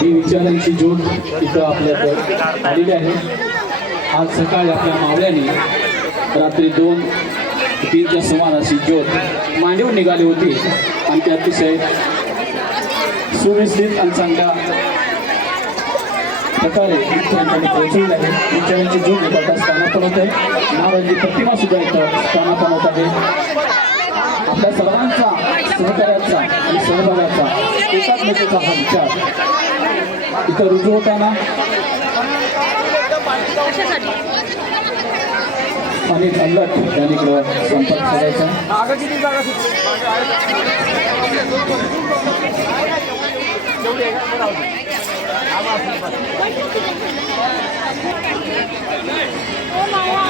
ही विचारांची ज्योत इथं आपल्याकडे आलेली आहे। आज सकाळी आपल्या मावळ्याने रात्री 2-3च्या सुमारास ज्योत मांडीवर निघाली होती आणि ते अतिशय सुव्यवस्थित आणि चांगल्या प्रकारे इथपर्यंत पोहोचवली आहे। विचारांची ज्योत इथं स्थानापन्न होत आहे। महाराजांची प्रतिमा सुद्धा इथं स्थानापन्न होत आहे। आपल्या सर्वांचा सहकार्याचा आणि सहभागाचा एकात्मतेचा हा विचार इथं रुजू होताना अनेक अल्लट त्यांनीकडं संपर्क करायचा Oh my God.